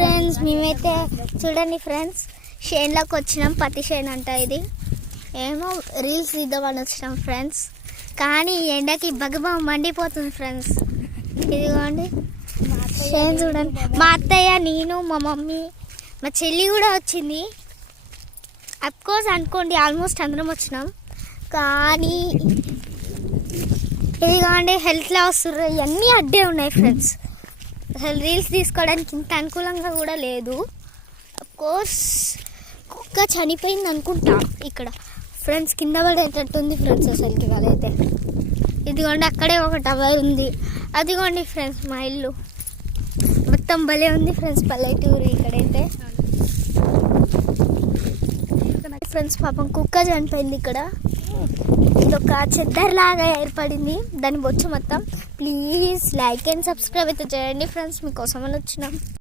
Friends మేమైతే చూడండి friends షేన్లోకి వచ్చినాం. పత్తి షేన్ అంట ఇది. ఏమో రీల్స్ తీద్దామని వచ్చినాం ఫ్రెండ్స్. కానీ ఎండకి బగబా మండిపోతుంది ఫ్రెండ్స్. ఇదిగోండి షేన్ చూడండి. మా అత్తయ్య, నేను, మా మమ్మీ, మా చెల్లి కూడా వచ్చింది. అఫ్కోర్స్ అనుకోండి ఆల్మోస్ట్ అందరం వచ్చినాం. కానీ ఇదిగోండి హెల్త్లో వస్తుర్రు ఇవన్నీ అడ్డే ఉన్నాయి ఫ్రెండ్స్. అసలు రీల్స్ తీసుకోవడానికి ఇంత అనుకూలంగా కూడా లేదు. అఫ్కోర్స్ కుక్క చనిపోయింది అనుకుంటా ఇక్కడ ఫ్రెండ్స్. కింద పడేటట్టుంది ఫ్రెండ్స్ అసలుకి వాళ్ళైతే. ఇదిగోండి అక్కడే ఒక టవర్ ఉంది. అదిగోండి ఫ్రెండ్స్ మా ఇల్లు. మొత్తం భలే ఉంది ఫ్రెండ్స్ పల్లెటూరు ఇక్కడైతే. ఫ్రెండ్స్ పాపం కుక్క చనిపోయింది ఇక్కడ. ఇది ఒక చెద్దర్లాగా ఏర్పడింది దాని బొచ్చు మొత్తం. ప్లీజ్ లైక్ అండ్ సబ్స్క్రైబ్ అయితే చేయండి ఫ్రెండ్స్, మీకోసం అని వచ్చినాం.